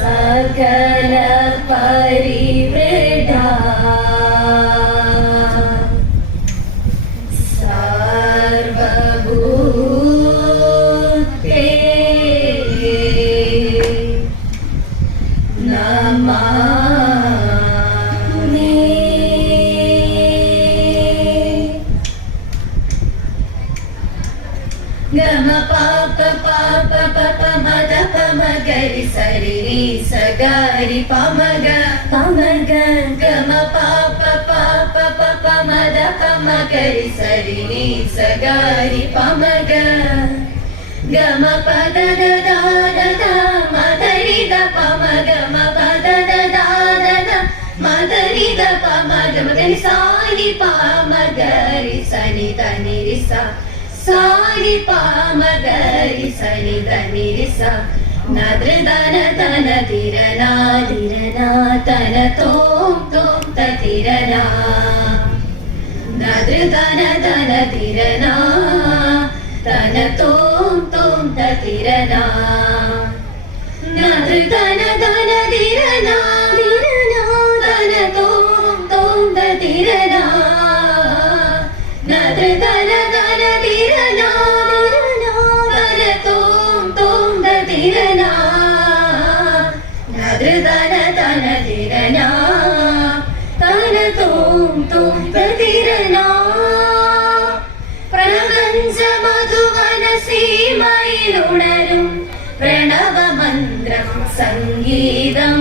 സകല പരിവൃഢ സർവഭൂതേ നമാമി. ഗമ പാപ പാപ പപ മദ പമ ഗരി സരി രി സഗരി പമഗ പമഗ. ഗമ പാപ പാപ പപ മദ പമ ഗരി സരി രി സഗരി പമഗ. ഗമ പദ ദ ദ ദ മദരി ദ പമ ഗമ പദ ദ ദ ദ മദരി ദ പമ ഗമ ഗരി സാനി പമ ഗരി സനി ധ നി രി സ സാരി പാമ ഗരി സനി ധ നി രി സ. നദൃ ധന ധന ധിരന ധിരന തന തോം തോം ത ധിരന. നദൃ ധന ധന ധിരന തന തോം തോം ത ധിരന. നദൃ ധന ധന ധിരന ധിരന തന തോം തോം ത ധിരന. നദൃ ധന ധന ധിരന ധിരന തന തോം തോം ത ധിരന. നദൃ ധന ധന ധിരന തന തോം തോം ത ധിരന. പ്രപഞ്ച മധുവന സീമയിലുണരും പ്രണവമന്ത്രം സംഗീതം.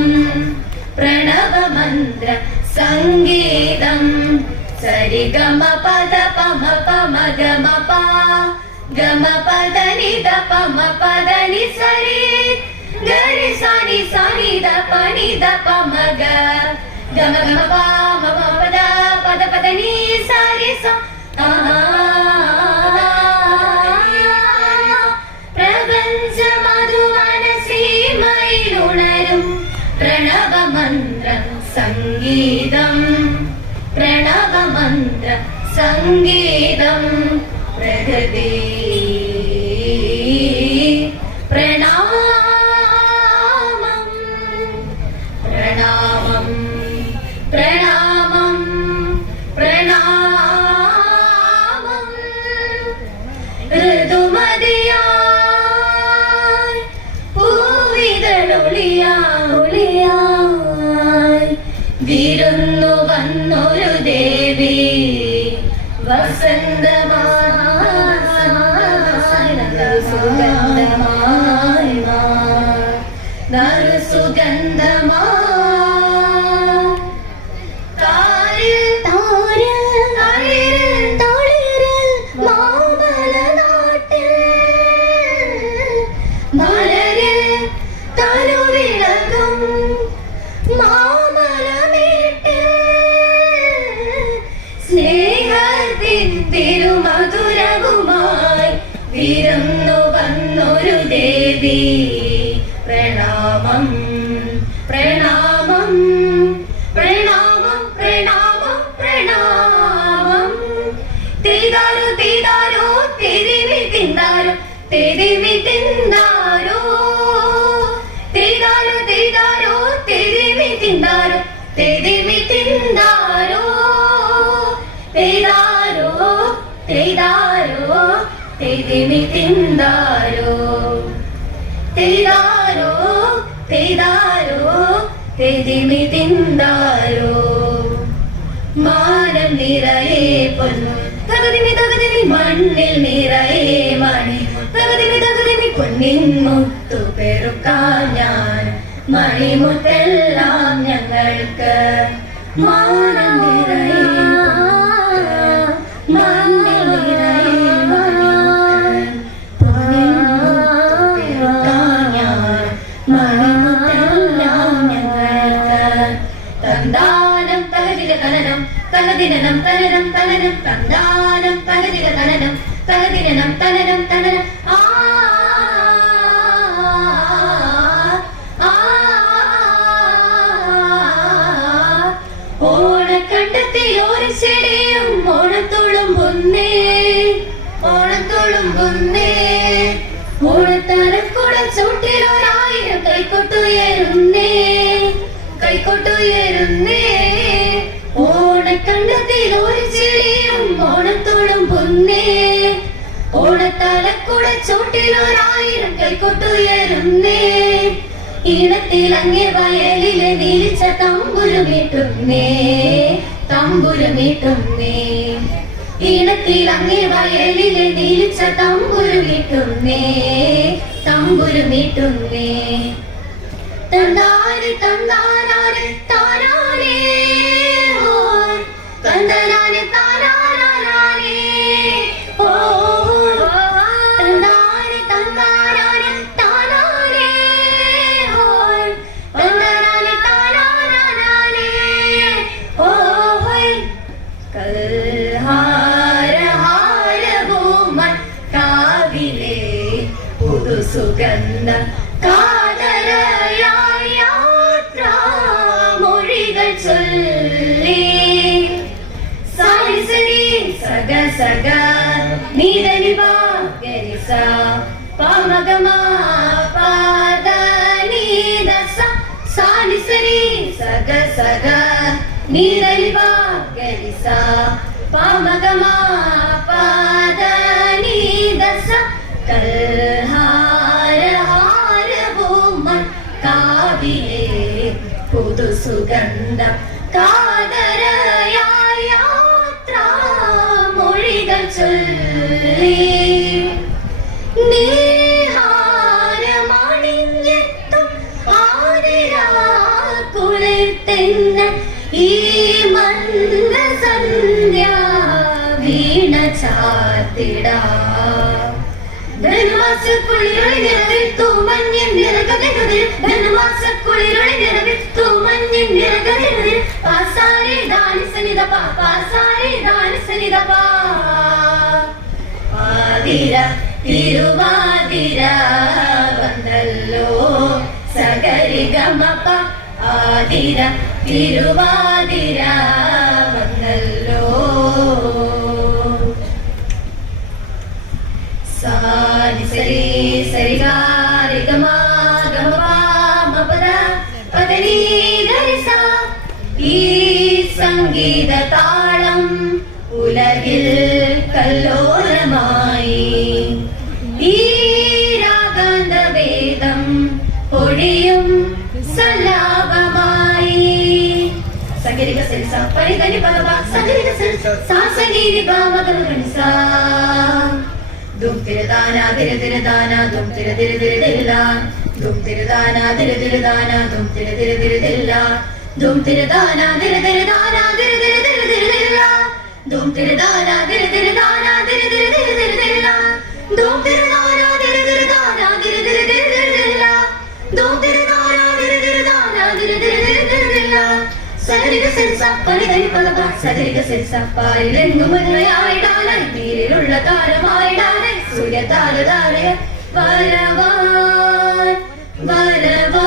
പ്രണവമന്ത്രം സംഗീതം. സരി ഗമ പദ പമ പമ ഗമ പ ഗമ പദ നി ധ പമ പദ നി സരി ഗരി സനി സനി ധ പ നി ധ പമ ഗ ഗമ ഗമ പ മ പ പദ പദ പദ നി സരി സ. പ്രപഞ്ച മധുവന സീമയിലുണരും പ്രണവമന്ത്രം സംഗീതം. പ്രണവമന്ത്ര സംഗീതം. പ്രകൃതി പ്രണാമം പ്രണാമം പ്രണാമം പ്രണാമം. ഋതുമതിയായി പൂവിതളൊളിയായി വിരുന്നു വന്നൊരു ദേവി. വസന്തമായി സുഗന്ധമായി നറു സുഗന്ധമായി താരിൽ താരിൽ തളിരിൽ തളിരിൽ മാമല നാട്ടിൽ മലരിൽ തനുവിളകും സ്നേഹത്തിൻ തിരുമധുരവുമായി വിരുന്നു വന്നൊരു ദേവി. പ്രണാമം പ്രണാമം പ്രണാമം പ്രണാമം പ്രണാമം. തിരിതാരോ തിരിതാരോ തിരിമി തിന്താരോ തിരിമി തിന്താരോ. തിരിതാരോ തിരിതാരോ തിരിമി തിന്താരോ തിരിമി തിന്താരോ. തേദാരോ തേദാരോ തേദിമി തിന്താരോ. തേദാരോ തേദാരോ തേദിമി തിന്താരോ. മാനം നിറയെ പൊന്നു തകതിമി തകതിമി മണ്ണിൽ നിറയെ മണി തകതിമി തകതിമി പൊന്നിൻ മുത്തു പെറുക്കാൻ ഞാൻ. മണിമുത്തെല്ലാം ഞങ്ങൾക്ക് മാനം നിറയെ തന്താനം തകതിക തനനം തകതിനം തനനം തനനം തന്താനം തകതിക തനനം തകതിനം തനനം തനനം. ഓണക്കണ്ടത്തിൽ ഒരു ചെടിയും ഓണത്തുളുമ്പുന്നേ ഓണത്തുളുമ്പുന്നേ. ഓണത്തലക്കുട ചൂട്ടിൽ 1000 കൈക്കൊട്ടുയരുന്നേ. ചോട്ടിലൊരായിരം കൈക്കൊട്ടുയരുന്നേ ഈണത്തിൽ അങ്ങേ വയലിലെ നീലിച്ച തമ്പുരുമീട്ടുന്നേ തമ്പുരുമീട്ടുന്നേ ഈണത്തിൽ അങ്ങേ വയലിലെ നീലിച്ച തമ്പുരുമീട്ടുന്നേ തമ്പുരുമീട്ടുന്നേ തന്താരി തന്താനാരെ താനാനേ ഓ തന്താനാരെ താനാനാനേ ഓ തന്താരി തന്താനാരെ താനാനേ ഓ തന്താനാരെ താനാനാനേ ഓ കൽഹാരഹാരഭൂമൻ കാവിലേ പുതുസുഗന്ധ സഗ സഗ നീരനി ഗരിസ പമഗമാ പദ നീദസ സാനിസരി സഗ സഗ നീരനി ഗരിസ പമഗമാ പദ നീദസ കൽഹാരഹാരഭൂമൻ കാവിലേ പുതുസുഗന്ധ കാതരയായ മൊഴികൾ ചൊല്ലി നീഹാരമണിഞ്ഞെത്തും ആതിരാക്കുളിർതെന്ന ഈ മന്ദസന്ധ്യ വീണ ചാർത്തിടാ ധനുമാസക്കുളിരൊളി നിറവിൽ തൂമഞ്ഞിൻ നിറകതിരുതിൽ ധനുമാസക്കുളിരൊളി നിറവിൽ തൂമഞ്ഞിൻ നിറകതിരുതിൽ പാസാരി ദാനിസനിത പാസാരി ദാനിസനിത ആതിര തിരുവാതിര വന്നല്ലോ സഗരി ഗമപ ആതിര തിരുവാതിര വന്നല്ലോ സാനി സരി സരി ഗാരി ഗമാ ഗമപാ മപദ പദനി ധരിസ ഈ സംഗീത താളം ഉലകിൽ കല്ലോലമായി ഈ രാഗാന്ത വേദം പൊഴിയും സല്ലാപമായി സഗരിക സെൽസ പരിഗണി പദവ സഗരിക സെൽസ സാസഗിരി ഗാമഗമനിസ ദും തിരദാന ദിര ദിരദാന ദും തിര ദിര ദിര ദില്ല ദും തിരദാന ദിര ദിരദാന ദും തിര ദിര ദിര ദില്ല ദും തിരദാന ദിര ദിരദാന ദിര ദിര ദിര ദിര ദില്ല ദും തിരദാന ദിര ദിരദാന ദിര ദിര ദിര ദിര ദില്ല ദും തിരദാന ദിര ദിരദാന ദിര ദിര ദിര ദിര ദില്ല ദും തിരദാന ദിര ദിരദാന ദിര ദിര ദിര ദിര ദില്ല സഗരിക സെൽസ പരിഗണി പദവ സഗരിക സെൽസ പാരിലെങ്ങും മുന്നയായിടാനായി നീരിലുള്ള താരമായിടാനായി സൂര്യതാരതാരയ വരവാൻ വരവാൻ